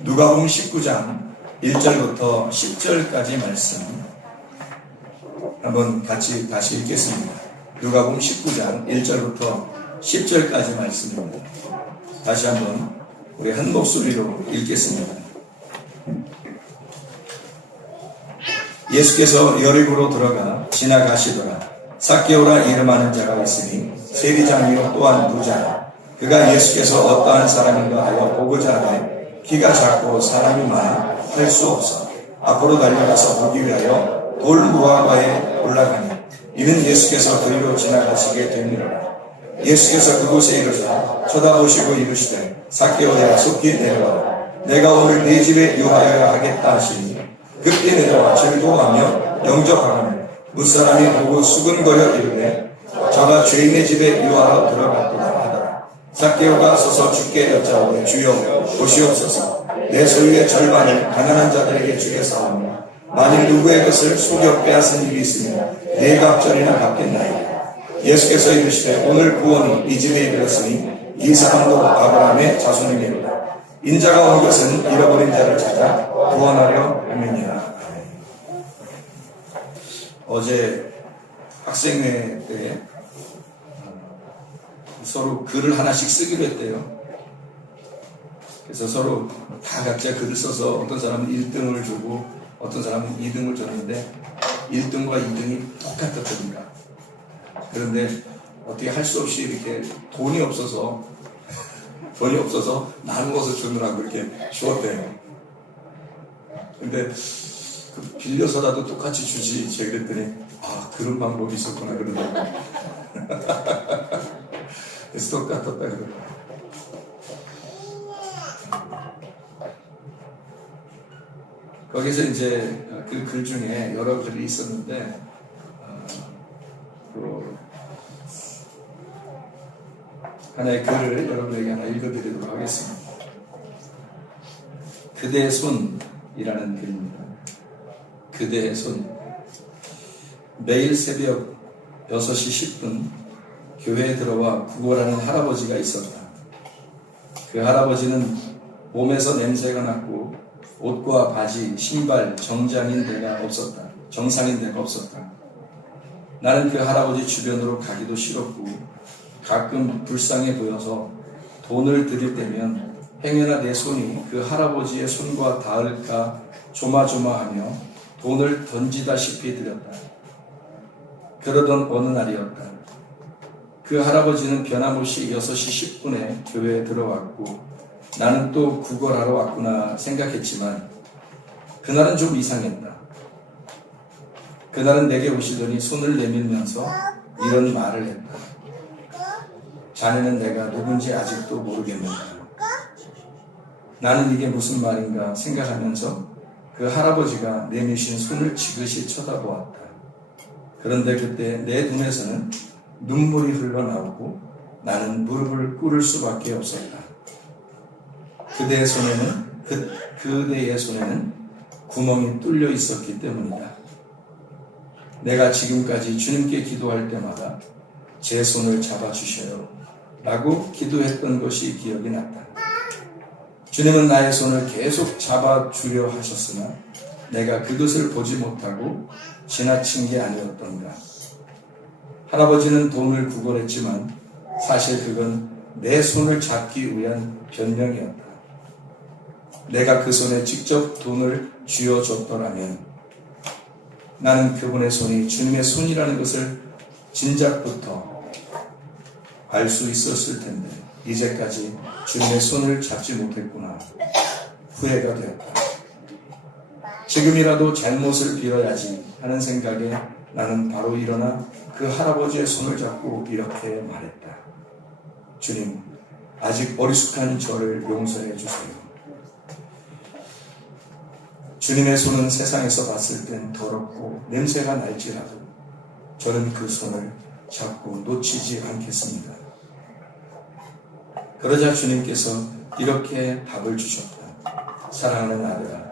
누가복음 19장 1절부터 10절까지 말씀 한번 같이 다시 읽겠습니다. 누가복음 19장 1절부터 10절까지 말씀입니다. 다시 한번 우리 한 목소리로 읽겠습니다. 예수께서 여리고로 들어가 지나가시더라. 삭개오라 이름하는 자가 있으니 세리장이요 또한 부자라. 그가 예수께서 어떠한 사람인가 하여 보고자 하되 키가 작고 사람이 많아 할 수 없어 앞으로 달려가서 보기 위하여 돌 무화과에 올라가니 이는 예수께서 그리로 지나가시게 되니라. 예수께서 그곳에 이르사 쳐다보시고 이르시되 삭개오야 속히 내려와라. 내가 오늘 네 집에 유하여야 하겠다 하시니 급히 내려와 즐거워하며 영접하거늘 무사람이 보고 수근거려 이르되 저가 죄인의 집에 유하러 들어갔도다 하더라. 삭개오가 서서 주께 여짜오되 주여 보시옵소서. 내 소유의 절반을 가난한 자들에게 주겠사오니 만일 누구의 것을 속여 빼앗은 일이 있으면 네 갑절이나 갚겠나이다. 예수께서 이르시되 오늘 구원이 이 집에 이르렀으니 이 사람도 아브라함의 자손이니라. 인자가 온 것은 잃어버린 자를 찾아 구원하려 함이니라. 어제 학생회 때 서로 글을 하나씩 쓰기로 했대요. 그래서 서로 다 각자 글을 써서 어떤 사람은 1등을 주고 어떤 사람은 2등을 줬는데 1등과 2등이 똑같았답니다. 그런데 어떻게 할 수 없이 이렇게 돈이 없어서 나누어서 주느라고 이렇게 주었대요. 근데 빌려서라도 똑같이 주지. 제가 그랬더니 그런 방법이 있었구나 그러더라고요. 그래서 똑같았다 그러더라고요. 거기서 이제 그 글 중에 여러 글이 있었는데 하나의 글을 여러분에게 하나 읽어드리도록 하겠습니다. 그대의 손이라는 글입니다. 그대의 손. 매일 새벽 6시 10분 교회에 들어와 구걸하는 할아버지가 있었다. 그 할아버지는 몸에서 냄새가 났고 옷과 바지, 신발, 정상인 데가 없었다. 나는 그 할아버지 주변으로 가기도 싫었고 가끔 불쌍해 보여서 돈을 드릴 때면 행여나 내 손이 그 할아버지의 손과 닿을까 조마조마하며 돈을 던지다시피 드렸다. 그러던 어느 날이었다. 그 할아버지는 변함없이 6시 10분에 교회에 들어왔고 나는 또 구걸하러 왔구나 생각했지만 그날은 좀 이상했다. 그날은 내게 오시더니 손을 내밀면서 이런 말을 했다. 자네는 내가 누군지 아직도 모르겠는가? 나는 이게 무슨 말인가 생각하면서 그 할아버지가 내미신 손을 지그시 쳐다보았다. 그런데 그때 내 눈에서는 눈물이 흘러나오고 나는 무릎을 꿇을 수밖에 없었다. 그대의 손에는 구멍이 뚫려 있었기 때문이다. 내가 지금까지 주님께 기도할 때마다 제 손을 잡아주셔요 라고 기도했던 것이 기억이 났다. 주님은 나의 손을 계속 잡아주려 하셨으나 내가 그것을 보지 못하고 지나친 게 아니었던가. 할아버지는 돈을 구걸했지만 사실 그건 내 손을 잡기 위한 변명이었다. 내가 그 손에 직접 돈을 쥐어줬더라면 나는 그분의 손이 주님의 손이라는 것을 진작부터 알 수 있었을 텐데 이제까지 주님의 손을 잡지 못했구나. 후회가 되었다. 지금이라도 잘못을 빌어야지 하는 생각에 나는 바로 일어나 그 할아버지의 손을 잡고 이렇게 말했다. 주님, 아직 어리숙한 저를 용서해 주세요. 주님의 손은 세상에서 봤을 땐 더럽고 냄새가 날지라도 저는 그 손을 잡고 놓치지 않겠습니다. 그러자 주님께서 이렇게 답을 주셨다. 사랑하는 아들아,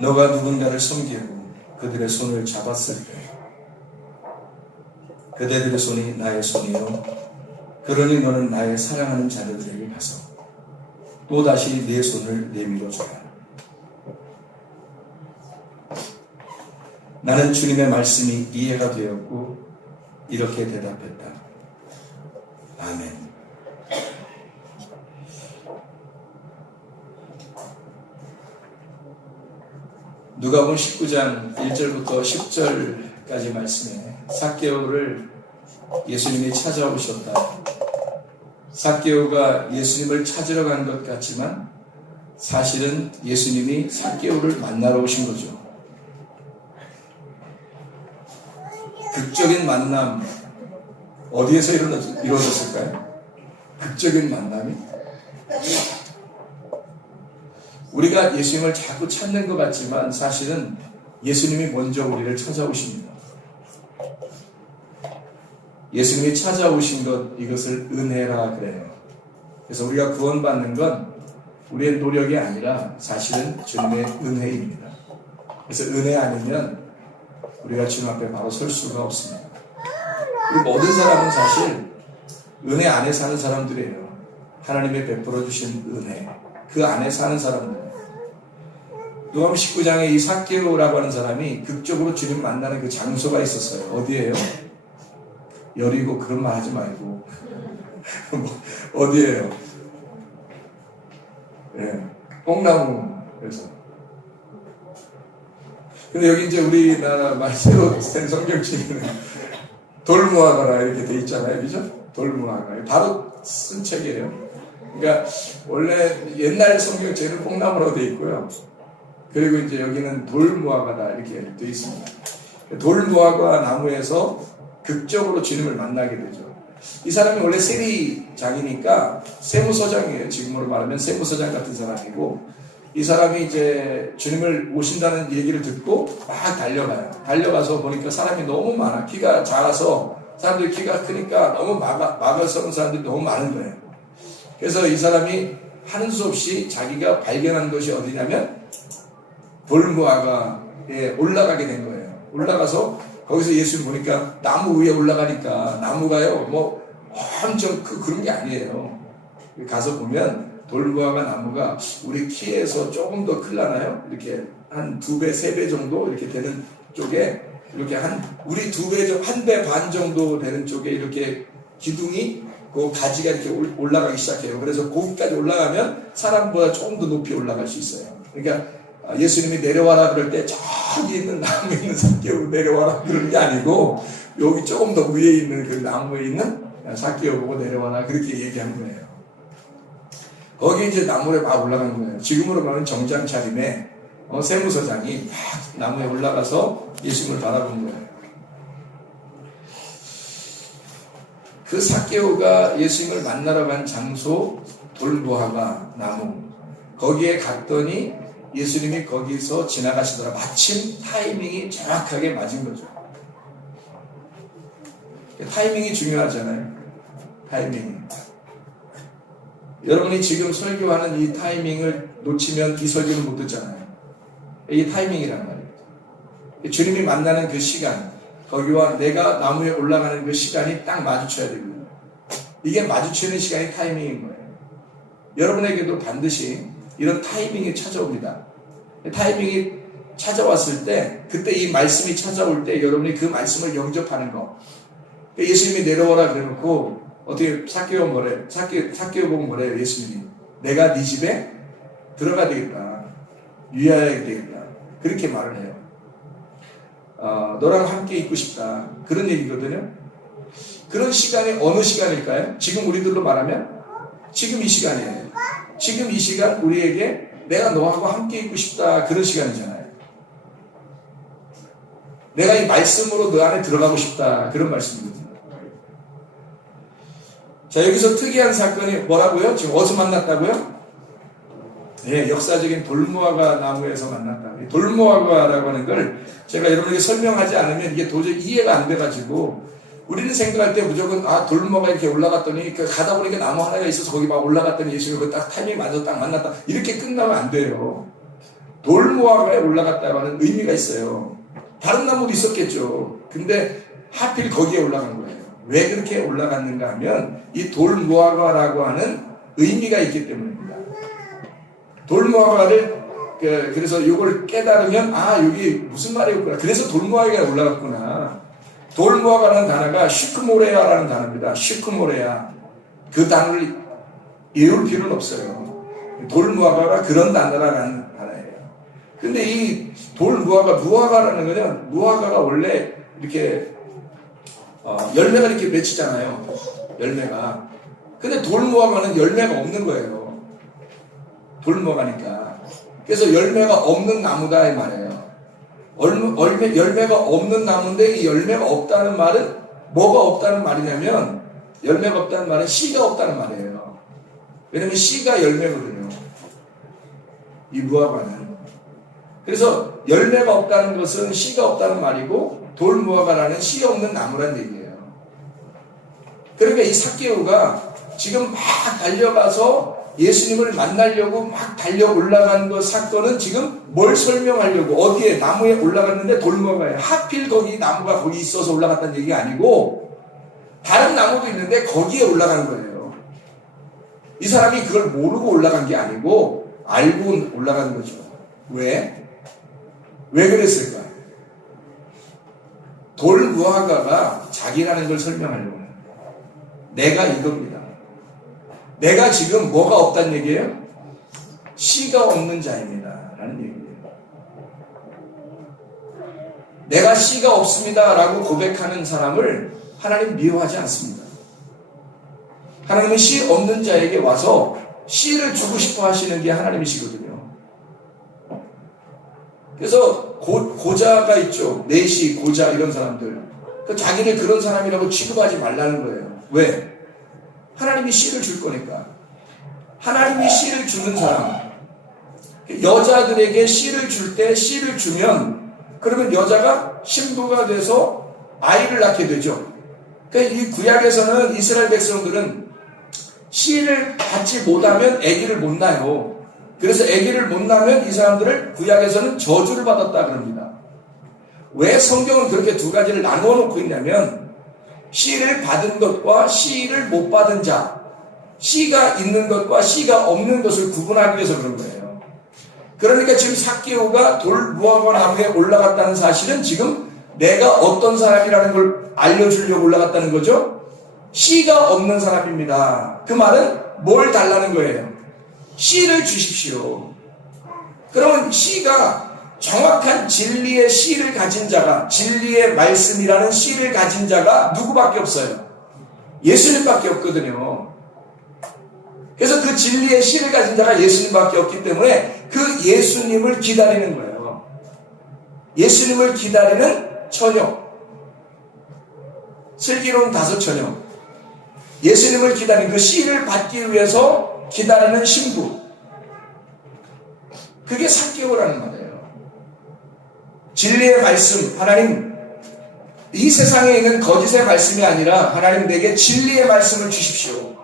너가 누군가를 섬기고 그들의 손을 잡았을 때 그대들의 손이 나의 손이요 그러니 너는 나의 사랑하는 자들에게 가서 또다시 내 손을 내밀어 주라. 나는 주님의 말씀이 이해가 되었고 이렇게 대답했다. 아멘. 누가복음 19장 1절부터 10절까지 말씀에 삭개오를 예수님이 찾아오셨다. 삭개오가 예수님을 찾으러 간 것 같지만 사실은 예수님이 삭개오를 만나러 오신 거죠. 극적인 만남 어디에서 이루어졌을까요? 극적인 만남이 우리가 예수님을 자꾸 찾는 것 같지만 사실은 예수님이 먼저 우리를 찾아오십니다. 예수님이 찾아오신 것, 이것을 은혜라 그래요. 그래서 우리가 구원받는 건 우리의 노력이 아니라 사실은 주님의 은혜입니다. 그래서 은혜 아니면 우리가 주님 앞에 바로 설 수가 없습니다. 우리 모든 사람은 사실 은혜 안에 사는 사람들이에요. 하나님의 베풀어 주신 은혜, 그 안에 사는 사람들. 누가복음 19장에 이 삭개오라고 하는 사람이 극적으로 주님 만나는 그 장소가 있었어요. 어디예요? 여리고 그런 말 하지 말고 어디예요? 예, 뽕나무에서. 근데 여기 이제 우리나라 말 새로 쓴 성경책에는 돌무화과라 이렇게 돼 있잖아요, 그죠? 돌무화과 바로 쓴 책이에요. 그러니까 원래 옛날 성경책은 뽕나무로 돼 있고요. 그리고 이제 여기는 돌무화과다 이렇게 돼 있습니다. 돌무화과 나무에서 극적으로 주님을 만나게 되죠. 이 사람이 원래 세리장이니까 세무서장이에요. 지금으로 말하면 세무서장 같은 사람이고, 이 사람이 이제 주님을 오신다는 얘기를 듣고 막 달려가요. 달려가서 보니까 사람이 너무 많아. 키가 작아서 사람들이 키가 크니까 너무 막아서는 사람들이 너무 많은 거예요. 그래서 이 사람이 하는 수 없이 자기가 발견한 것이 어디냐면 돌무화과에 올라가게 된 거예요. 올라가서 거기서 예수를 보니까 나무 위에 올라가니까 나무가요 뭐 엄청 그런 게 아니에요. 가서 보면 돌무화과 나무가 우리 키에서 조금 더 클라나요? 이렇게 한 2배, 3배 정도 이렇게 되는 쪽에 이렇게 우리 2배, 1배 반 정도 되는 쪽에 이렇게 기둥이 그 가지가 이렇게 올라가기 시작해요. 그래서 거기까지 올라가면 사람보다 조금 더 높이 올라갈 수 있어요. 그러니까 예수님이 내려와라 그럴 때 저기 있는 나무에 있는 삭개오 내려와라 그런 게 아니고 여기 조금 더 위에 있는 그 나무에 있는 삭개오 보고 내려와라 그렇게 얘기한 거예요. 거기 이제 나무에 막 올라간 거예요. 지금으로 말하면 정장 차림에 세무서장이 막 나무에 올라가서 예수님을 바라본 거예요. 그 삭개오가 예수님을 만나러 간 장소 돌무화과 나무 거기에 갔더니 예수님이 거기서 지나가시더라. 마침 타이밍이 정확하게 맞은 거죠. 타이밍이 중요하잖아요. 타이밍이. 여러분이 지금 설교하는 이 타이밍을 놓치면 이 설교는 못 듣잖아요. 이 타이밍이란 말이에요. 주님이 만나는 그 시간, 거기와 내가 나무에 올라가는 그 시간이 딱 마주쳐야 되거든요. 이게 마주치는 시간이 타이밍인 거예요. 여러분에게도 반드시 이런 타이밍이 찾아옵니다. 타이밍이 찾아왔을 때, 그때 이 말씀이 찾아올 때 여러분이 그 말씀을 영접하는 거. 예수님이 내려오라 그래놓고 어떻게 삭개오 보고 뭐래요? 예수님이 내가 네 집에 들어가야 되겠다, 유의해야 되겠다 그렇게 말을 해요. 너랑 함께 있고 싶다 그런 얘기거든요. 그런 시간이 어느 시간일까요? 지금 우리들로 말하면 지금 이 시간이에요. 지금 이 시간 우리에게 내가 너하고 함께 있고 싶다 그런 시간이잖아요. 내가 이 말씀으로 너 안에 들어가고 싶다 그런 말씀이거든요. 자, 여기서 특이한 사건이 뭐라고요? 지금 어디서 만났다고요? 네, 역사적인 돌무화과 나무에서 만났다. 돌무화과라고 하는 걸 제가 여러분에게 설명하지 않으면 이게 도저히 이해가 안 돼가지고 우리는 생각할 때 무조건 돌무화가 이렇게 올라갔더니 가다 보니까 나무 하나가 있어서 거기 막 올라갔더니 예수님이 그 딱 타이밍 맞아서 딱 만났다 이렇게 끝나면 안 돼요. 돌무화과에 올라갔다고 하는 의미가 있어요. 다른 나무도 있었겠죠. 근데 하필 거기에 올라간 거예요. 왜 그렇게 올라갔는가 하면 이 돌무화과라고 하는 의미가 있기 때문입니다. 돌무화과를 그래서 이걸 깨달으면 여기 무슨 말이었구나. 그래서 돌무화과가 올라갔구나. 돌무화과라는 단어가 시크모레아라는 단어입니다. 시크모레아. 그 단어를 외울 필요는 없어요. 돌무화과가 그런 단어라는 단어예요. 근데 이 돌무화과, 무화과라는 거는 무화과가 원래 이렇게 열매가 이렇게 맺히잖아요. 열매가. 근데 돌무화과는 열매가 없는 거예요. 돌무화과니까. 그래서 열매가 없는 나무다 이 말이에요. 열매가 없는 나무인데 이 열매가 없다는 말은 뭐가 없다는 말이냐면 열매가 없다는 말은 씨가 없다는 말이에요. 왜냐면 씨가 열매거든요. 이 무화과는. 그래서 열매가 없다는 것은 씨가 없다는 말이고 돌무화과라는 씨 없는 나무란 얘기예요. 그러니까 이 삭개오가 지금 막 달려가서 예수님을 만나려고 막 달려 올라간 그 사건은 지금 뭘 설명하려고 어디에 나무에 올라갔는데 돌무화과에 하필 거기 나무가 거기 있어서 올라갔다는 얘기가 아니고 다른 나무도 있는데 거기에 올라간 거예요. 이 사람이 그걸 모르고 올라간 게 아니고 알고 올라간 거죠. 왜? 왜 그랬을까? 돌무화과가 자기라는 걸 설명하려고 해요. 내가 이겁니다. 내가 지금 뭐가 없다는 얘기예요? 씨가 없는 자입니다. 라는 얘기예요. 내가 씨가 없습니다. 라고 고백하는 사람을 하나님 미워하지 않습니다. 하나님은 씨 없는 자에게 와서 씨를 주고 싶어 하시는 게 하나님이시거든요. 그래서 고자가 있죠. 내시, 고자 이런 사람들. 자기를 그런 사람이라고 취급하지 말라는 거예요. 왜? 하나님이 씨를 줄 거니까. 하나님이 씨를 주는 사람. 여자들에게 씨를 줄 때 씨를 주면 그러면 여자가 신부가 돼서 아이를 낳게 되죠. 그러니까 이 구약에서는 이스라엘 백성들은 씨를 받지 못하면 아기를 못 낳아요. 그래서 아기를 못 낳으면 이 사람들을 구약에서는 저주를 받았다 그럽니다. 왜 성경은 그렇게 두 가지를 나누어 놓고 있냐면 씨를 받은 것과 씨를 못 받은 자, 씨가 있는 것과 씨가 없는 것을 구분하기 위해서 그런 거예요. 그러니까 지금 삭개오가 돌무화과 나무에 올라갔다는 사실은 지금 내가 어떤 사람이라는 걸 알려주려고 올라갔다는 거죠. 씨가 없는 사람입니다. 그 말은 뭘 달라는 거예요? 씨를 주십시오. 그러면 씨가 정확한 진리의 씨를 가진 자가, 진리의 말씀이라는 씨를 가진 자가 누구밖에 없어요? 예수님밖에 없거든요. 그래서 그 진리의 씨를 가진 자가 예수님밖에 없기 때문에 그 예수님을 기다리는 거예요. 예수님을 기다리는 처녀. 슬기로운 다섯 처녀. 예수님을 기다리는 그 씨를 받기 위해서 기다리는 신부. 그게 삭개오라는 말이에요. 진리의 말씀, 하나님, 이 세상에 있는 거짓의 말씀이 아니라 하나님 내게 진리의 말씀을 주십시오.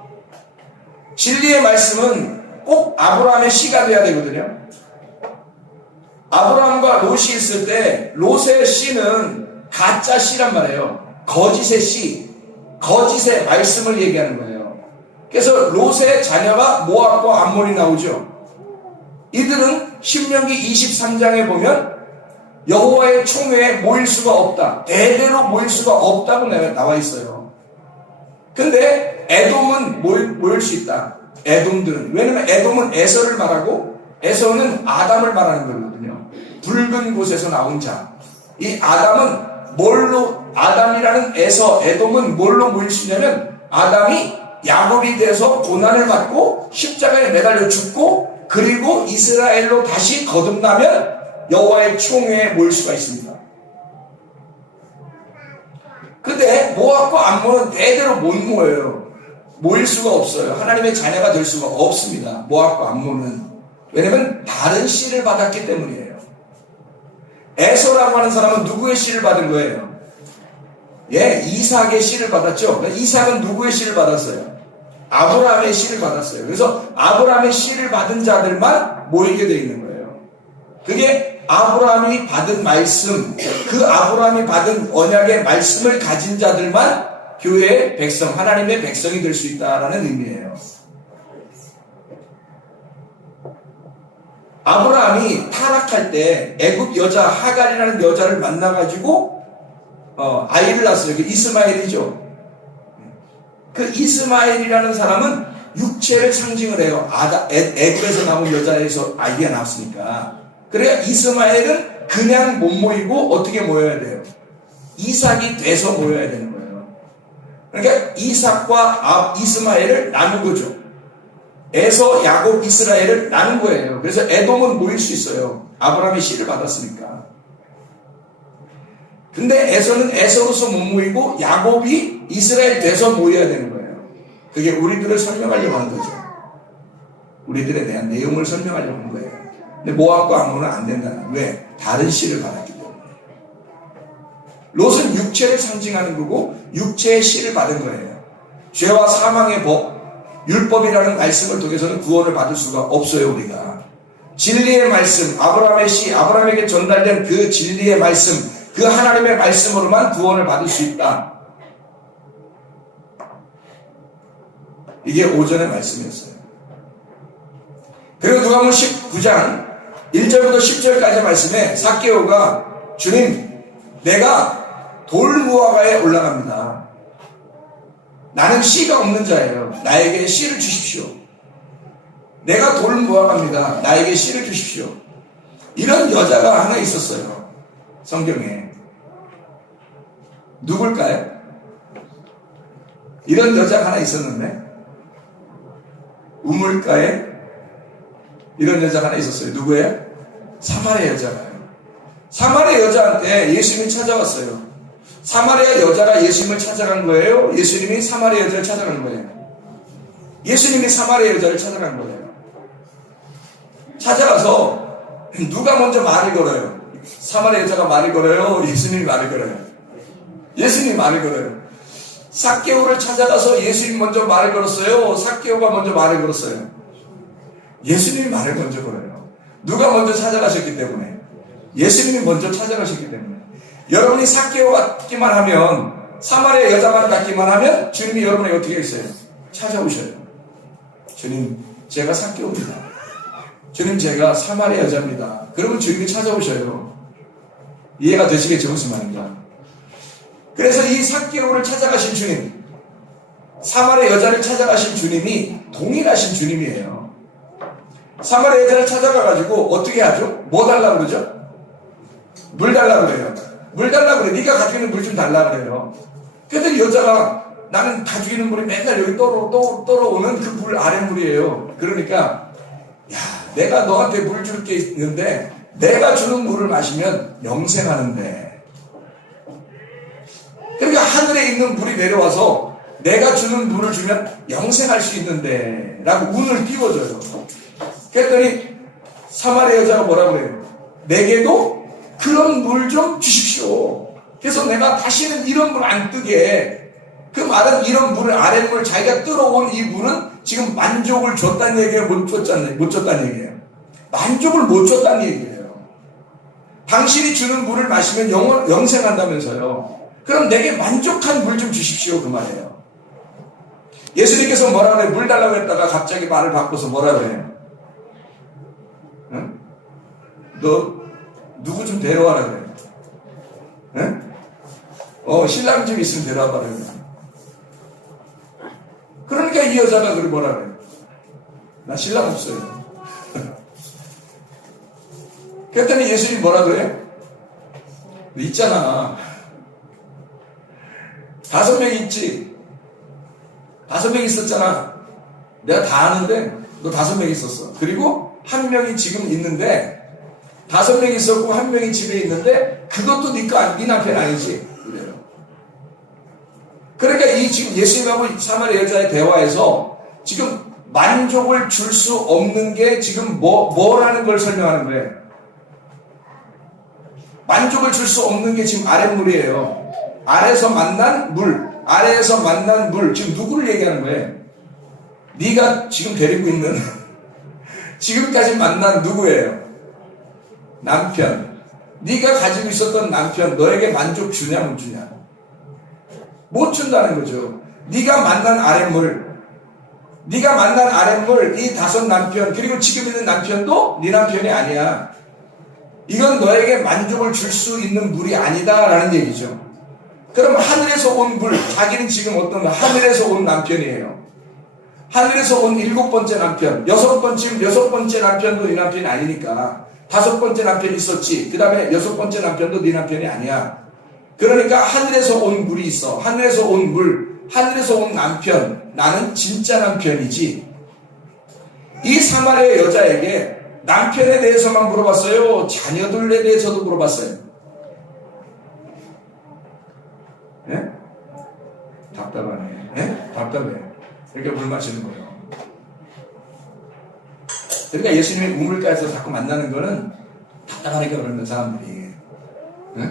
진리의 말씀은 꼭 아브라함의 씨가 돼야 되거든요. 아브라함과 롯이 있을 때 롯의 씨는 가짜 씨란 말이에요. 거짓의 씨, 거짓의 말씀을 얘기하는 거예요. 그래서 롯의 자녀가 모압과 암몬이 나오죠. 이들은 신명기 23장에 보면 여호와의 총회에 모일 수가 없다. 대대로 모일 수가 없다고 나와 있어요. 근데 에돔은 모일 수 있다. 에돔들은. 왜냐면 에돔은 에서를 말하고 에서는 아담을 말하는 거거든요. 붉은 곳에서 나온 자. 이 아담은 뭘로, 아담이라는 에서, 에돔은 뭘로 모일 수 있냐면 아담이 야곱이 돼서 고난을 받고 십자가에 매달려 죽고 그리고 이스라엘로 다시 거듭나면 여호와의 총회에 모일 수가 있습니다. 근데 모압과 암몬은 대대로 못 모여요. 모일 수가 없어요. 하나님의 자녀가 될 수가 없습니다. 모압과 암몬은. 왜냐면 다른 씨를 받았기 때문이에요. 에서라고 하는 사람은 누구의 씨를 받은 거예요? 예, 이삭의 씨를 받았죠. 이삭은 누구의 씨를 받았어요? 아브라함의 씨를 받았어요. 그래서 아브라함의 씨를 받은 자들만 모이게 되어 있는 거예요. 그게 아브라함이 받은 말씀, 그 아브라함이 받은 언약의 말씀을 가진 자들만 교회의 백성, 하나님의 백성이 될 수 있다라는 의미예요. 아브라함이 타락할 때 애굽 여자 하갈이라는 여자를 만나가지고 아이를 낳았어요. 그 이스마엘이죠. 그 이스마엘이라는 사람은 육체를 상징을 해요. 애굽에서 나온 여자에서 아이가 나왔으니까. 그래야 이스마엘은 그냥 못 모이고 어떻게 모여야 돼요? 이삭이 돼서 모여야 되는 거예요. 그러니까 이삭과 이스마엘을 나눈 거죠. 에서, 야곱, 이스라엘을 나눈 거예요. 그래서 에돔은 모일 수 있어요. 아브라함이 씨를 받았으니까. 근데 에서는 에서로서 못 모이고 야곱이 이스라엘 돼서 모여야 되는 거예요. 그게 우리들을 설명하려고 하는 거죠. 우리들에 대한 내용을 설명하려고 하는 거예요. 근데 모압과 암몬은 안 된다는. 왜? 다른 씨를 받았기 때문에. 롯은 육체를 상징하는 거고 육체의 씨를 받은 거예요. 죄와 사망의 법, 율법이라는 말씀을 통해서는 구원을 받을 수가 없어요. 우리가 진리의 말씀, 아브라함의 씨, 아브라함에게 전달된 그 진리의 말씀, 그 하나님의 말씀으로만 구원을 받을 수 있다. 이게 오전의 말씀이었어요. 그리고 누가복음 19장 1절부터 10절까지 말씀에 삭개오가 주님, 내가 돌무화과에 올라갑니다. 나는 씨가 없는 자예요. 나에게 씨를 주십시오. 내가 돌무화과입니다. 나에게 씨를 주십시오. 이런 여자가 하나 있었어요. 성경에. 누굴까요? 이런 여자가 하나 있었는데 우물가에 이런 여자가 하나 있었어요. 누구예요? 사마리아 여자가요. 사마리아 여자한테 예수님이 찾아왔어요. 사마리아 여자가 예수님을 찾아간 거예요? 예수님이 사마리아 여자를 찾아간 거예요? 예수님이 사마리아 여자를 찾아간 거예요. 찾아가서 누가 먼저 말을 걸어요? 사마리아 여자가 말을 걸어요? 예수님이 말을 걸어요? 예수님이 말을 걸어요. 삭개오를 찾아가서 예수님이 먼저 말을 걸었어요? 삭개오가 먼저 말을 걸었어요? 예수님이 말을 먼저 걸어요. 누가 먼저 찾아가셨기 때문에? 예수님이 먼저 찾아가셨기 때문에. 여러분이 삭개오 같기만 하면, 사마리아 여자만 같기만 하면 주님이 여러분에게 어떻게 했어요? 찾아오셔요. 주님, 제가 삭개오입니다. 주님, 제가 사마리아 여자입니다. 그러면 주님이 찾아오셔요. 이해가 되시겠죠? 무슨 말인가? 그래서 이 삭개오를 찾아가신 주님, 사마리아 여자를 찾아가신 주님이 동일하신 주님이에요. 사마리아 여자를 찾아가가지고 어떻게 하죠? 뭐 달라고 그러죠? 물 달라고 그래요. 물 달라고 그래. 네가 가지고 있는 물 좀 달라고 그래요. 그랬더니 여자가 나는 가지고 있는 물이 맨날 여기 떨어오는 그 물 아랫물이에요. 그러니까 야, 내가 너한테 물 줄 게 있는데 내가 주는 물을 마시면 영생하는데, 그러니까 하늘에 있는 물이 내려와서 내가 주는 물을 주면 영생할 수 있는데 라고 운을 띄워줘요. 그랬더니 사마리아 여자가 뭐라고 그래요? 내게도 그런 물 좀 주십시오. 그래서 내가 다시는 이런 물 안 뜨게. 그 말은 이런 물을, 아랫물, 자기가 끌어온 이 물은 지금 만족을 줬다는 얘기예요? 못 줬다는 얘기예요? 만족을 못 줬다는 얘기예요. 당신이 주는 물을 마시면 영생한다면서요. 그럼 내게 만족한 물 좀 주십시오. 그 말이에요. 예수님께서 뭐라 그래요? 물 달라고 했다가 갑자기 말을 바꿔서 뭐라 그래요? 응? 너 누구 좀 데려와라 그래요. 응? 신랑 좀 있으면 데려와봐라 그래요. 그러니까 이 여자가 그걸 뭐라 그래요? 나 신랑 없어요. 그랬더니 예수님이 뭐라 그래요? 있잖아. 5명 있지. 5명 있었잖아. 내가 다 아는데 너 5명 있었어. 그리고 1명이 지금 있는데 5명이 있었고 1명이 집에 있는데 그것도 네 남편 아니지. 그래요. 그러니까 이 지금 예수님하고 사마리아 여자의 대화에서 지금 만족을 줄 수 없는 게 지금 뭐라는 걸 설명하는 거예요. 만족을 줄 수 없는 게 지금 아랫물이에요. 아래에서 만난 물. 지금 누구를 얘기하는 거예요? 네가 지금 데리고 있는 지금까지 만난 누구예요? 남편. 네가 가지고 있었던 남편 너에게 만족 주냐 못 주냐? 못 준다는 거죠. 네가 만난 아랫물, 이 5 남편, 그리고 지금 있는 남편도 네 남편이 아니야. 이건 너에게 만족을 줄 수 있는 물이 아니다라는 얘기죠. 그럼 하늘에서 온 물, 자기는 지금 어떤 하늘에서 온 남편이에요. 하늘에서 온 7번째 남편, 6번째 남편도 네 남편이 아니니까 5번째 남편이 있었지. 그 다음에 6번째 남편도 네 남편이 아니야. 그러니까 하늘에서 온 물이 있어. 하늘에서 온 물, 하늘에서 온 남편, 나는 진짜 남편이지. 이 사마리아 여자에게 남편에 대해서만 물어봤어요? 자녀들에 대해서도 물어봤어요? 네? 답답하네. 네? 답답해. 이렇게 물 마시는 거예요. 그러니까 예수님이 우물가에서 자꾸 만나는 거는 답답하니까 그러는 사람들이. 네?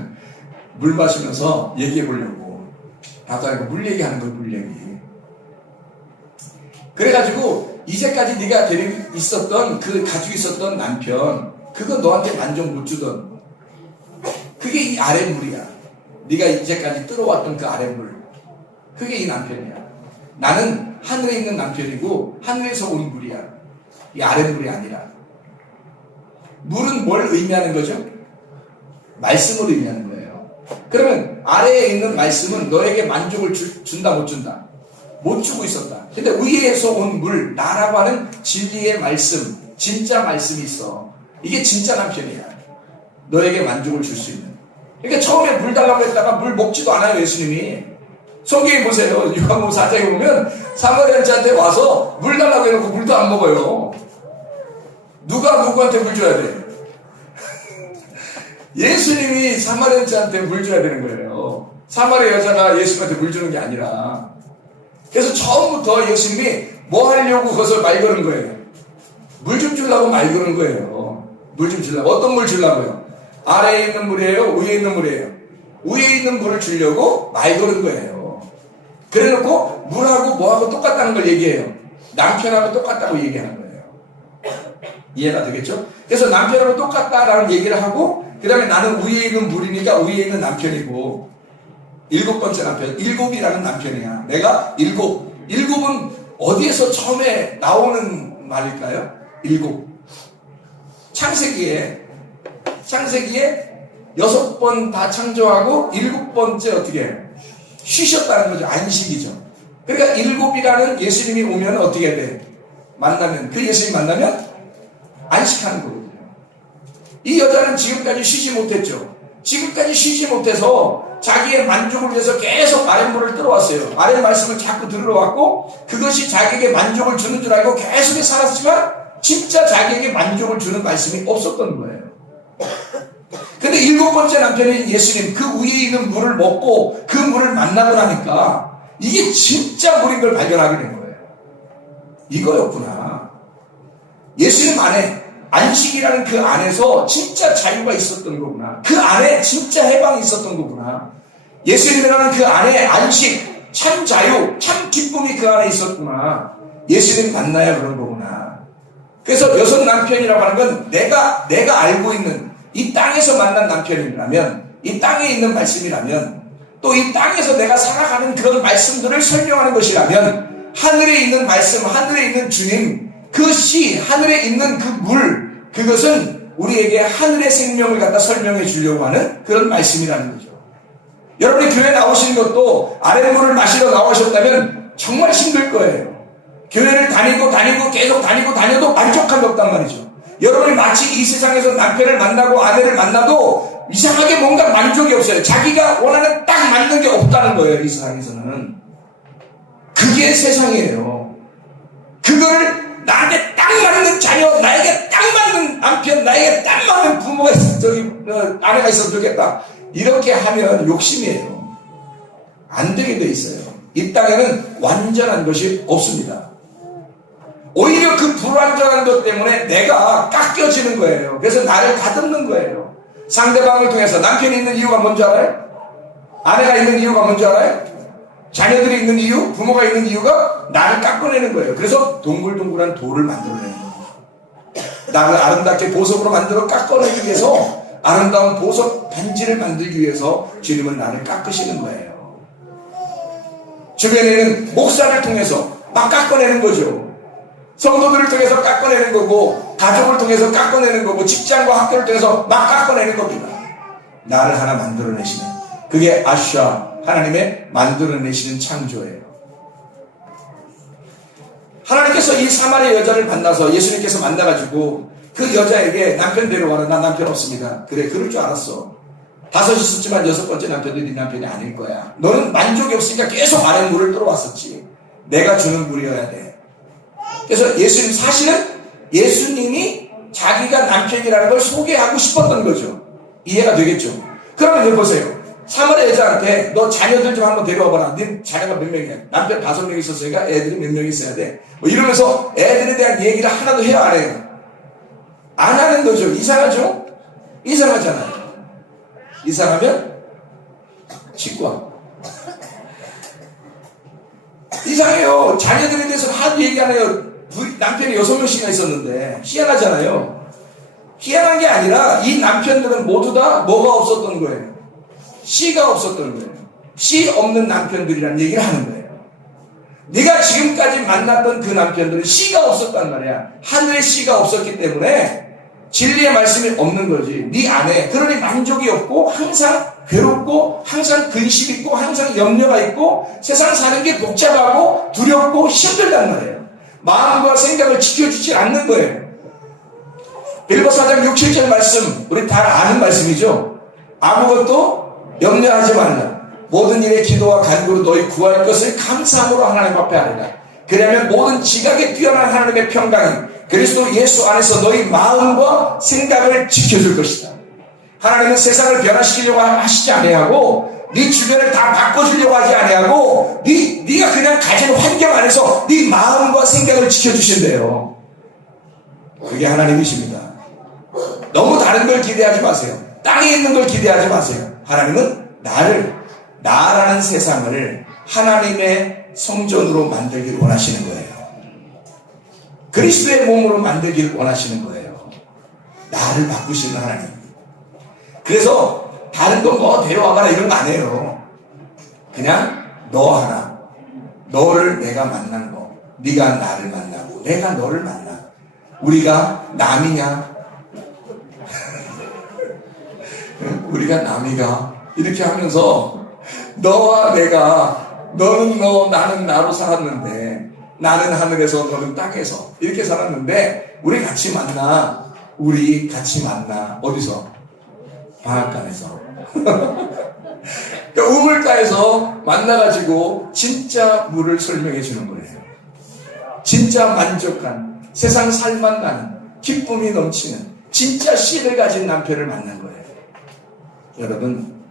물 마시면서 얘기해 보려고. 답답하니까 물 얘기하는 거예요, 물 얘기. 그래가지고 이제까지 네가 데리고 있었던 가지고 있었던 남편, 그건 너한테 만족 못 주던, 그게 이 아랫물이야. 네가 이제까지 들어왔던 그 아랫물, 그게 이 남편이야. 나는 하늘에 있는 남편이고 하늘에서 온 물이야. 이 아랫물이 아니라. 물은 뭘 의미하는 거죠? 말씀을 의미하는 거예요. 그러면 아래에 있는 말씀은 너에게 만족을 준다 못 준다? 못 주고 있었다. 근데 위에서 온 물, 나라고 하는 진리의 말씀, 진짜 말씀이 있어. 이게 진짜 남편이야. 너에게 만족을 줄 수 있는. 그러니까 처음에 물 달라고 했다가 물 먹지도 않아요, 예수님이. 성경에 보세요. 요한복음 4장에 보면 사마리아인한테 와서 물 달라고 해놓고 물도 안 먹어요. 누가 누구한테 물 줘야 돼? 예수님이 사마리아인한테 물 줘야 되는 거예요. 사마리아 여자가 예수님한테 물 주는 게 아니라. 그래서 처음부터 예수님이 뭐 하려고 거기서 말 거는 거예요? 물 좀 주려고 말 거는 거예요. 물 좀 주려고. 어떤 물 주려고요? 아래에 있는 물이에요? 위에 있는 물이에요? 위에 있는 물을 주려고 말 거는 거예요. 그래 놓고 물하고 뭐하고 똑같다는 걸 얘기해요. 남편하고 똑같다고 얘기하는 거예요. 이해가 되겠죠? 그래서 남편하고 똑같다라는 얘기를 하고, 그 다음에 나는 위에 있는 물이니까 위에 있는 남편이고, 7번째 남편, 7이라는 남편이야. 내가 7은 어디에서 처음에 나오는 말일까요? 7. 창세기에 6번 다 창조하고 7번째 어떻게 해요? 쉬셨다는 거죠. 안식이죠. 그러니까 7이라는 예수님이 오면 어떻게 해야 돼? 만나면, 그 예수님 만나면 안식하는 거거든요. 이 여자는 지금까지 쉬지 못했죠. 지금까지 쉬지 못해서 자기의 만족을 위해서 계속 아랫물을 들어왔어요. 아랫 말씀을 자꾸 들어왔고, 그것이 자기에게 만족을 주는 줄 알고 계속 살았지만 진짜 자기에게 만족을 주는 말씀이 없었던 거예요. 근데 7번째 남편인 예수님, 그 위에 있는 물을 먹고 그 물을 만나고 나니까 이게 진짜 물인 걸 발견하게 된 거예요. 이거였구나. 예수님 안에, 안식이라는 그 안에서 진짜 자유가 있었던 거구나. 그 안에 진짜 해방이 있었던 거구나. 예수님이라는 그 안에 안식, 참 자유, 참 기쁨이 그 안에 있었구나. 예수님 만나야 그런 거구나. 그래서 6 남편이라고 하는 건 내가 알고 있는 이 땅에서 만난 남편이라면, 이 땅에 있는 말씀이라면, 또 이 땅에서 내가 살아가는 그런 말씀들을 설명하는 것이라면, 하늘에 있는 말씀, 하늘에 있는 주님, 그 시, 하늘에 있는 그 물, 그것은 우리에게 하늘의 생명을 갖다 설명해 주려고 하는 그런 말씀이라는 거죠. 여러분이 교회 나오시는 것도 아랫물을 마시러 나오셨다면 정말 힘들 거예요. 교회를 다니고 계속 다녀도 만족함이 없단 말이죠. 여러분이 마치 이 세상에서 남편을 만나고 아내를 만나도 이상하게 뭔가 만족이 없어요. 자기가 원하는 딱 맞는 게 없다는 거예요. 이 세상에서는. 그게 세상이에요. 그걸 나한테 딱 맞는 자녀, 나에게 딱 맞는 남편, 나에게 딱 맞는 부모가 아내가 있어도 좋겠다. 이렇게 하면 욕심이에요. 안 되게 돼 있어요. 이 땅에는 완전한 것이 없습니다. 오히려 그 불완전한 것 때문에 내가 깎여지는 거예요. 그래서 나를 다듬는 거예요. 상대방을 통해서. 남편이 있는 이유가 뭔지 알아요? 아내가 있는 이유가 뭔지 알아요? 자녀들이 있는 이유, 부모가 있는 이유가 나를 깎아내는 거예요. 그래서 동글동글한 돌을 만들어내는 거예요. 나를 아름답게 보석으로 만들어 깎아내기 위해서, 아름다운 보석 반지를 만들기 위해서 주님은 나를 깎으시는 거예요. 주변에 있는 목사를 통해서 막 깎아내는 거죠. 성도들을 통해서 깎아내는 거고, 가족을 통해서 깎아내는 거고, 직장과 학교를 통해서 막 깎아내는 겁니다. 나를 하나 만들어내시는, 그게 아샤, 하나님의 만들어내시는 창조예요. 하나님께서 이 사마리아 여자를 만나서 예수님께서 만나가지고 그 여자에게 남편 데려와라. 나 남편 없습니다. 그래, 그럴 줄 알았어. 5 있었지만 6번째 남편도 네 남편이 아닐 거야. 너는 만족이 없으니까 계속 아래 물을 들어왔었지. 내가 주는 물이어야 돼. 그래서 예수님, 사실은 예수님이 자기가 남편이라는 걸 소개하고 싶었던 거죠. 이해가 되겠죠? 그러면 여기 보세요. 사마리아 여자한테 너 자녀들 좀 한번 데려와봐라. 네 자녀가 몇 명이야? 남편 5명 있었으니까 애들이 몇 명 있어야 돼. 뭐 이러면서 애들에 대한 얘기를 하나도 해요, 안 해요? 안 하는 거죠. 이상하죠? 이상하잖아요. 이상하면 치과. 이상해요. 자녀들에 대해서 하도 얘기 안 해요. 남편이 6명씩이나 있었는데 희한하잖아요. 희한한 게 아니라 이 남편들은 모두 다 뭐가 없었던 거예요? 씨가 없었던 거예요. 씨 없는 남편들이라는 얘기를 하는 거예요. 네가 지금까지 만났던 그 남편들은 씨가 없었단 말이야. 하늘에 씨가 없었기 때문에 진리의 말씀이 없는 거지. 네 안에. 그러니 만족이 없고 항상 괴롭고 항상 근심 있고 항상 염려가 있고 세상 사는 게 복잡하고 두렵고 힘들단 말이에요. 마음과 생각을 지켜주지 않는 거예요. 빌립보 4장 6, 7절 말씀, 우리 다 아는 말씀이죠. 아무것도 염려하지 말라. 모든 일에 기도와 간구로 너희 구할 것을 감사함으로 하나님 앞에 하리라. 그러면 모든 지각에 뛰어난 하나님의 평강이 그리스도 예수 안에서 너희 마음과 생각을 지켜줄 것이다. 하나님은 세상을 변화시키려고 하시지 아니하고 네 주변을 다 바꿔주려고 하지 아니하고 네가 그냥 가진 환경 안에서 네 마음과 생각을 지켜주신대요. 그게 하나님이십니다. 너무 다른 걸 기대하지 마세요. 땅에 있는 걸 기대하지 마세요. 하나님은 나라는 세상을 하나님의 성전으로 만들기를 원하시는 거예요. 그리스도의 몸으로 만들기를 원하시는 거예요. 나를 바꾸시는 하나님. 그래서 다른 거 뭐 데려와봐라 이런 거 안 해요. 그냥 너 하나, 너를 내가 만난 거, 네가 나를 만나고 내가 너를 만나. 우리가 남이냐? 우리가 남이가 이렇게 하면서 너와 내가, 너는 너, 나는 나로 살았는데 나는 하늘에서 너는 땅에서 이렇게 살았는데 우리 같이 만나. 어디서? 방앗간에서. 그러니까 우물가에서 만나가지고 진짜 물을 설명해 주는 거예요. 진짜 만족한, 세상 살만 나는, 기쁨이 넘치는 진짜 씨를 가진 남편을 만난 거예요. 여러분,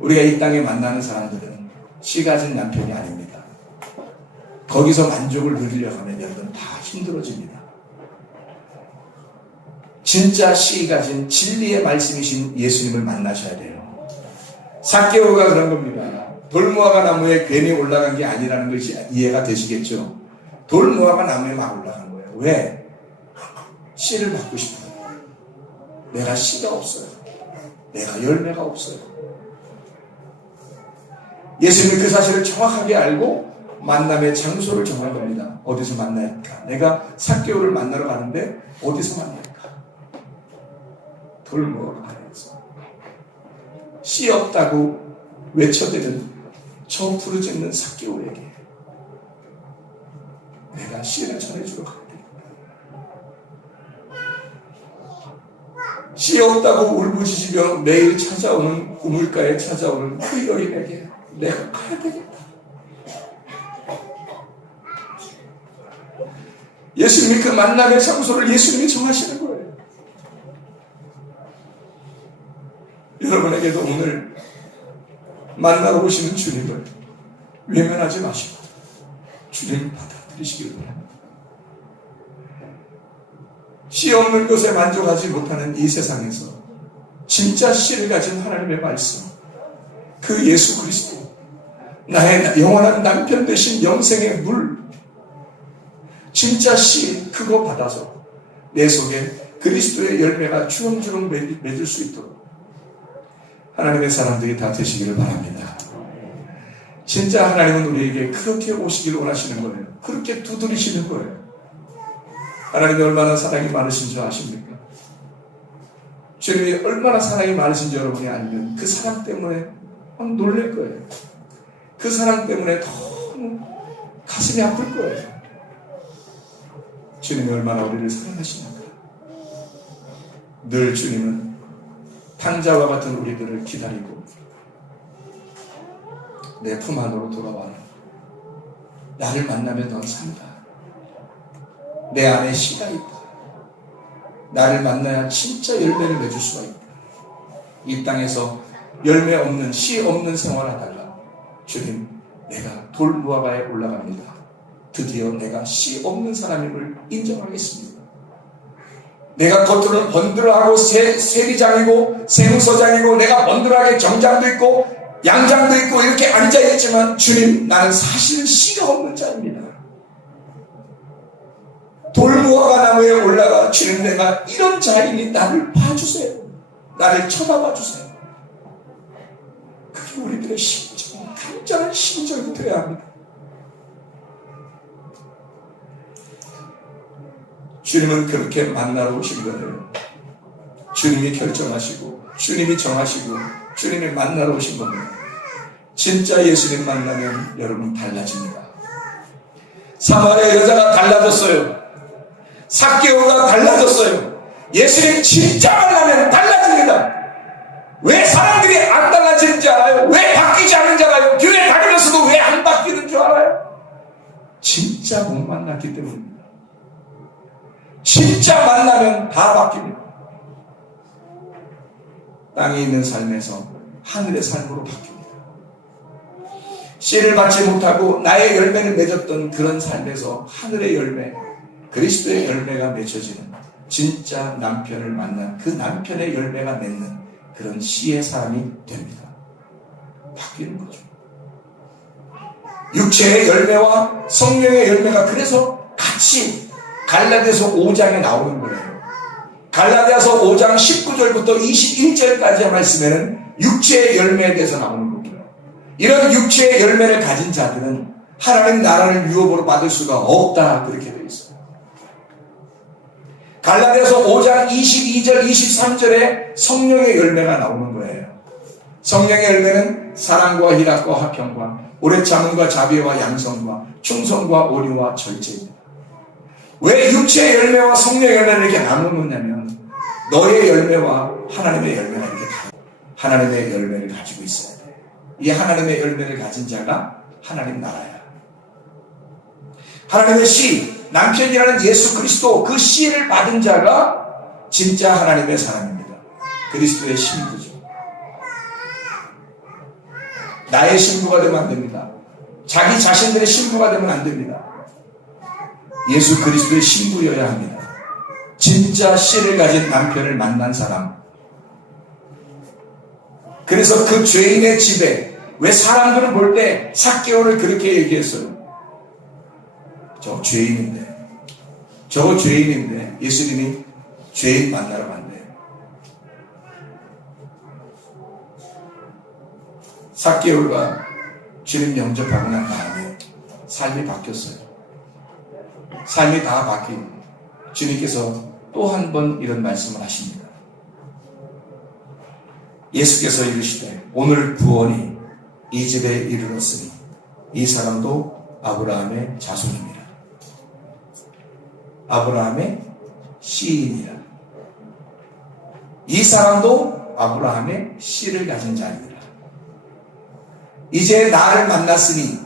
우리가 이 땅에 만나는 사람들은 씨 가진 남편이 아닙니다. 거기서 만족을 누리려고 하면 여러분 다 힘들어집니다. 진짜 씨 가진 진리의 말씀이신 예수님을 만나셔야 돼요. 삭개오가 그런 겁니다. 돌무화과 나무에 괜히 올라간 게 아니라는 것이 이해가 되시겠죠? 돌무화과 나무에 막 올라간 거예요. 왜? 씨를 받고 싶어요. 내가 씨가 없어요. 내가 열매가 없어요. 예수님은 그 사실을 정확하게 알고 만남의 장소를 정한 겁니다. 어디서 만날까? 내가 삭개오를 만나러 가는데 어디서 만날까? 돌무화과 아래에서. 씨 없다고 외쳐대는 저 부르짖는 삭개오에게 내가 씨를 전해주러 가야 됩니다. 씨 없다고 울부짖으며 매일 찾아오는 우물가에 찾아오는 그 여인에게 내가 가야 되겠다. 예수님이 그 만남의 장소를 예수님이 정하시는 거예요. 여러분에게도 오늘 만나러 오시는 주님을 외면하지 마시고 주님 받아들이시길 바랍니다. 씨 없는 것에 만족하지 못하는 이 세상에서 진짜 씨를 가진 하나님의 말씀, 그 예수 그리스도, 나의 영원한 남편 되신 영생의 물, 진짜 씨 그거 받아서 내 속에 그리스도의 열매가 주렁주렁 맺을 수 있도록 하나님의 사람들이 다 되시기를 바랍니다. 진짜 하나님은 우리에게 그렇게 오시길 원하시는 거예요. 그렇게 두드리시는 거예요. 하나님이 얼마나 사랑이 많으신 줄 아십니까? 주님이 얼마나 사랑이 많으신 줄 여러분이 알면 그 사랑 때문에 막 놀랄 거예요. 그 사랑 때문에 너무 가슴이 아플 거예요. 주님이 얼마나 우리를 사랑하시는가. 늘 주님은 탕자와 같은 우리들을 기다리고 내 품 안으로 돌아와라. 나를 만나면 넌 산다. 내 안에 씨가 있다. 나를 만나야 진짜 열매를 맺을 수가 있다. 이 땅에서 열매 없는 씨 없는 생활하다가 주님, 내가 돌무화과에 올라갑니다. 드디어 내가 씨 없는 사람임을 인정하겠습니다. 내가 겉으로는 번들어하고 세리장이고 세무서장이고 내가 번들어하게 정장도 있고 양장도 있고 이렇게 앉아있지만 주님, 나는 사실은 씨가 없는 자입니다. 돌무화과 나무에 올라가 주님, 내가 이런 자이니 나를 봐주세요. 나를 쳐다봐 주세요. 그게 우리들의 심정, 간절한 심정이 되어야 합니다. 주님은 그렇게 만나러 오신 거예요. 주님이 결정하시고 주님이 정하시고 주님이 만나러 오신 겁니다. 진짜 예수님 만나면 여러분 달라집니다. 사마리아 여자가 달라졌어요. 삭개오가 달라졌어요. 예수님 진짜 만나면 달라집니다. 왜 사람들이 안 달라지는 줄 알아요? 왜 바뀌지 않는 줄 알아요? 교회 다니면서도 왜 안 바뀌는 줄 알아요? 진짜 못 만났기 때문입니다. 진짜 만나면 다 바뀝니다. 땅에 있는 삶에서 하늘의 삶으로 바뀝니다. 씨를 받지 못하고 나의 열매를 맺었던 그런 삶에서 하늘의 열매, 그리스도의 열매가 맺혀지는 진짜 남편을 만난 그 남편의 열매가 맺는 그런 씨의 사람이 됩니다. 바뀌는 거죠. 육체의 열매와 성령의 열매가 그래서 같이 갈라디아서 5장에 나오는 거예요. 갈라디아서 5장 19절부터 21절까지의 말씀에는 육체의 열매에 대해서 나오는 겁니다. 이런 육체의 열매를 가진 자들은 하나님 나라를 유업으로 받을 수가 없다, 그렇게 되어 있어요. 갈라디아서 5장 22절 23절에 성령의 열매가 나오는 거예요. 성령의 열매는 사랑과 희락과 화평과 오래 참음과 자비와 양성과 충성과 온유와 절제입니다. 왜 육체의 열매와 성령의 열매를 이렇게 나누느냐면 너의 열매와 하나님의 열매가 이렇게 다르다. 하나님의 열매를 가지고 있어야 돼. 이 하나님의 열매를 가진 자가 하나님 나라야. 하나님의 씨, 남편이라는 예수 그리스도, 그 씨를 받은 자가 진짜 하나님의 사람입니다. 그리스도의 신부죠. 나의 신부가 되면 안 됩니다. 자기 자신들의 신부가 되면 안 됩니다. 예수 그리스도의 신부여야 합니다. 진짜 씨를 가진 남편을 만난 사람. 그래서 그 죄인의 집에 왜 사람들을 볼 때 삭개오를 그렇게 얘기했어요? 저거 죄인인데 예수님이 죄인 만나러 간대요. 삭개오가 주님 영접하고 난 다음에 삶이 바뀌었어요. 삶이 다 바뀐 주님께서 또 한 번 이런 말씀을 하십니다. 예수께서 이르시되 오늘 구원이 이 집에 이르렀으니 이 사람도 아브라함의 자손이니라. 아브라함의 씨이니라. 이 사람도 아브라함의 씨를 가진 자이니라. 이제 나를 만났으니,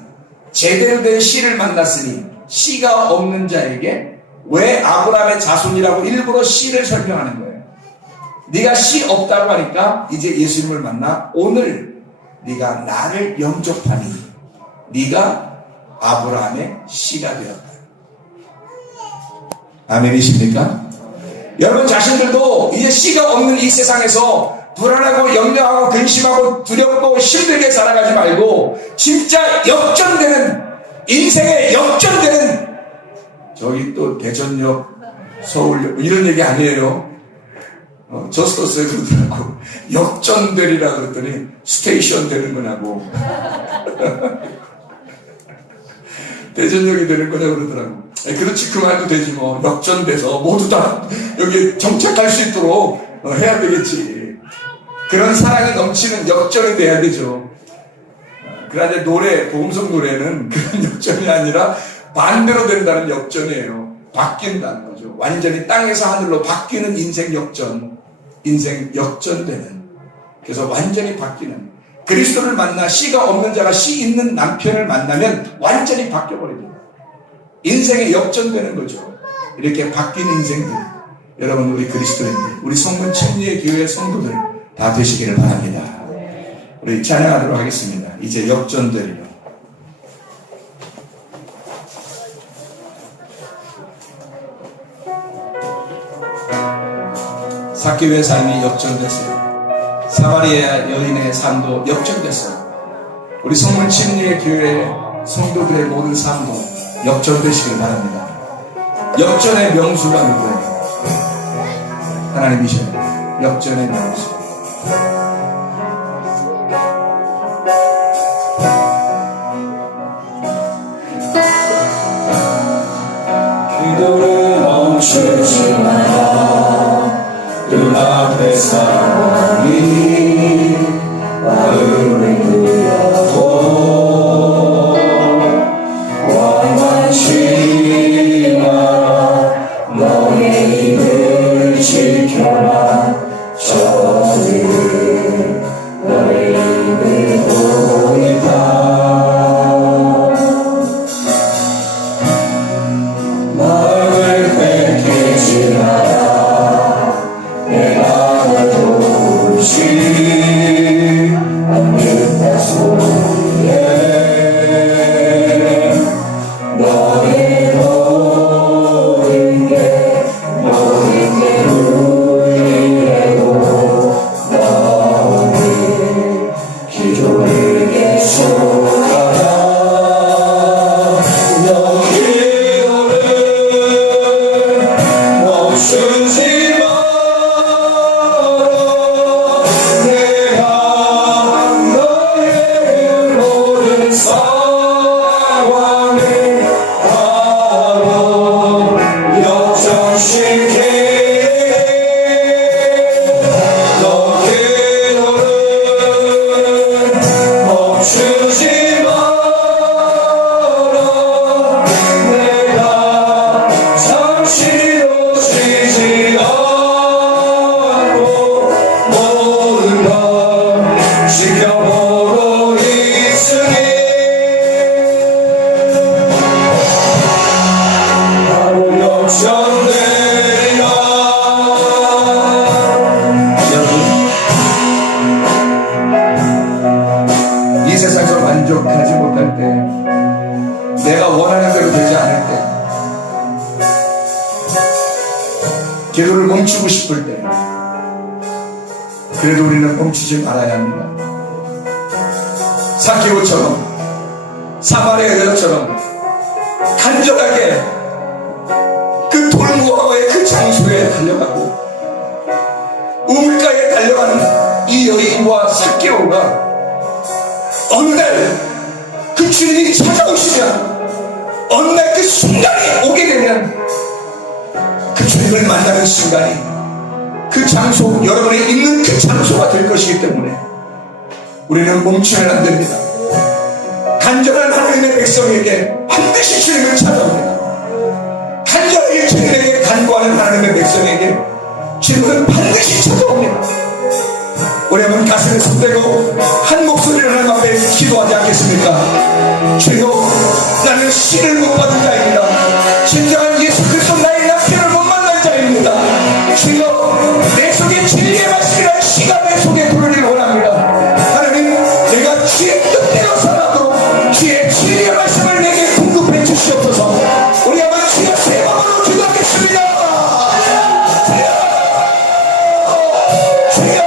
제대로 된 씨를 만났으니 씨가 없는 자에게 왜 아브라함의 자손이라고 일부러 씨를 설명하는 거예요. 네가 씨 없다고 하니까 이제 예수님을 만나 오늘 네가 나를 영접하니 네가 아브라함의 씨가 되었다. 아멘이십니까? 여러분 자신들도 이제 씨가 없는 이 세상에서 불안하고 염려하고 근심하고 두렵고 힘들게 살아가지 말고 진짜 역전되는, 인생의 역전되는, 저기 또 대전역, 서울역 이런 얘기 아니에요. 저스터스에 그러더라고. 역전되리라 그랬더니 스테이션 되는 거냐고. 대전역이 되는 거냐 그러더라고. 그렇지, 그 말도 되지 뭐. 역전돼서 모두 다 여기 정착할 수 있도록 해야 되겠지. 그런 사랑이 넘치는 역전이 돼야 되죠. 그런데 노래, 복음성 노래는 그런 역전이 아니라 반대로 된다는 역전이에요. 바뀐다는 거죠. 완전히 땅에서 하늘로 바뀌는 인생 역전, 인생 역전되는. 그래서 완전히 바뀌는. 그리스도를 만나 씨가 없는 자가 씨 있는 남편을 만나면 완전히 바뀌어버립니다. 인생의 역전되는 거죠. 이렇게 바뀐 인생들, 여러분 우리 그리스도인들, 우리 성문 침례 교회 성도들 다 되시기를 바랍니다. 우리 찬양하도록 하겠습니다. 이제 역전되리라. 삭개오의 삶이 역전됐어요. 사마리아 여인의 삶도 역전됐어요. 우리 성문 침례 교회 성도들의 모든 삶도 역전되시길 바랍니다. 역전의 명수가 누구예요? 하나님이십니다. 역전의 명수. 기도를 멈추지 마라. 눈앞의 상황이 마음을 끌어도 원망치 마라. 너의 입을 지켜라. 저들은 너의 입을 보인다. 마음을 뺏기지 마라. 내가 널 도우지 않는다 소리에 너의 모든 게 울리고 너의 기도를 계속하라. 너 기도를 멈추지 마라. 내가 너의 모든 상황을 바로 역전시키리. 너 기도를 멈추지 마라. 내가 잠시도 쉬지 않고 모든 걸 지켜보고 있으니 바로 역전되리라. 이 세상에서 만족하지 못할 때, 내가 원하는 대로 되지 않을 때, 기도를 멈추고 싶을 때, 그래도 우리는 멈추지 말아야 합니다. 삭개오처럼, 사마리아 여자처럼 간절하게 그 돌무화과의 그 장소에 달려가고 우물가에 달려가는 이 여인과 삭개오가 어느 날 그 주님이 찾아오시면, 어느 날 그 순간이 오게 되면, 그 주님을 만나는 순간이 그 장소, 여러분이 있는 그 장소가 될 것이기 때문에 우리는 멈추면 안 됩니다. 간절한 하나님의 백성에게 반드시 주님을 찾아옵니다. 간절하게 주님에게 간구하는 하나님의 백성에게 주님은 반드시 찾아옵니다. 우리 한번 가슴에 손대고 한 목소리로 하나님 앞에 기도하지 않겠습니까? 주여, 나는 씨를 못 받은 자입니다. 진정한 예수 그리스도 나의 남편을 못 만난 자입니다. 주여, 내 속에 진리의 말씀이란 씨가 내 속에 부르기를 원합니다. 하나님, 내가 주의 뜻대로 살아도록 주의 진리의 말씀을 내게 공급해 주시옵소서. 우리 한번 주여 세 번으로 기도하겠습니다. 주여, 주여, 주여.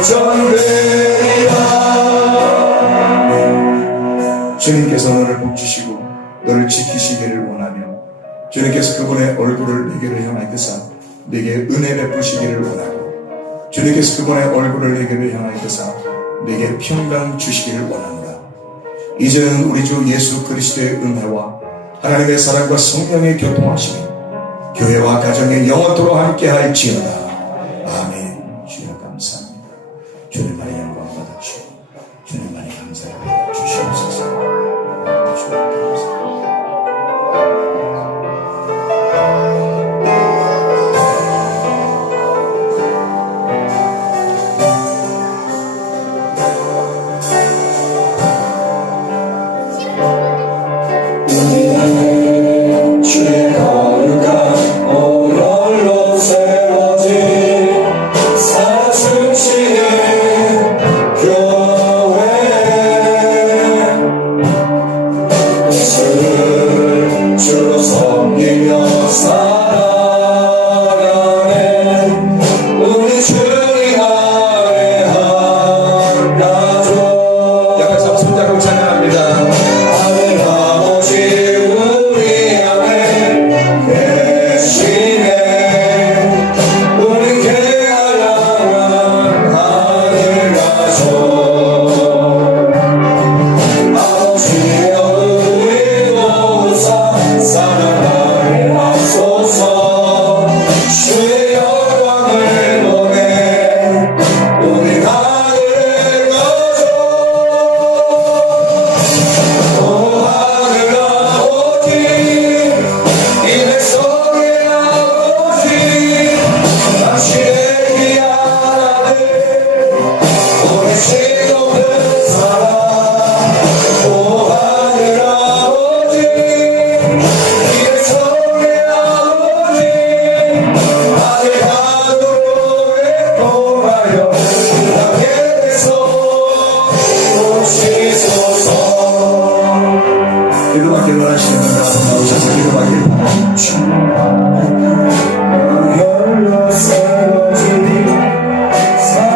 보전되리라. 주님께서 너를 복주시고 너를 지키시기를 원하며 주님께서 그분의 얼굴을 내게로 향하여서 내게 은혜 베푸시기를 원하고 주님께서 그분의 얼굴을 내게로 향하여서 내게 평강 주시기를 원합니다. 이제는 우리 주 예수 그리스도의 은혜와 하나님의 사랑과 성령의 교통하심이 교회와 가정에 영원토록 함께할지어다. 아멘. 주여 감사합니다. 주님만의 영광 받아주시고 주님만의 감사를 주시옵소서. 주여 감사합니다. 주의 거룩한 오열로 세워진 사춘시의 교회 예수를 주로 섬기며 살아가는 우리 주님 아래 하나죠. 여기서 손잡고 찬양합니다. 하늘 아버지 우리 안에 계시네. 우리 개하려면 하늘 가서 아버지여 우리 모사 사랑하게 하소서. 주의 영광을 보내 우리 하늘에 가서 오 하늘 아버지 이 백성의 아버지 당신의 귀한 아들 우리 시동은 사랑 오 하늘 아버지 이 백성의 아버지 아들 하늘로에 통하여 나게 돼서 오시소서. 기도받기를 원하시는 분들 앞으로 나오셔서 기도받기를 바랍니다.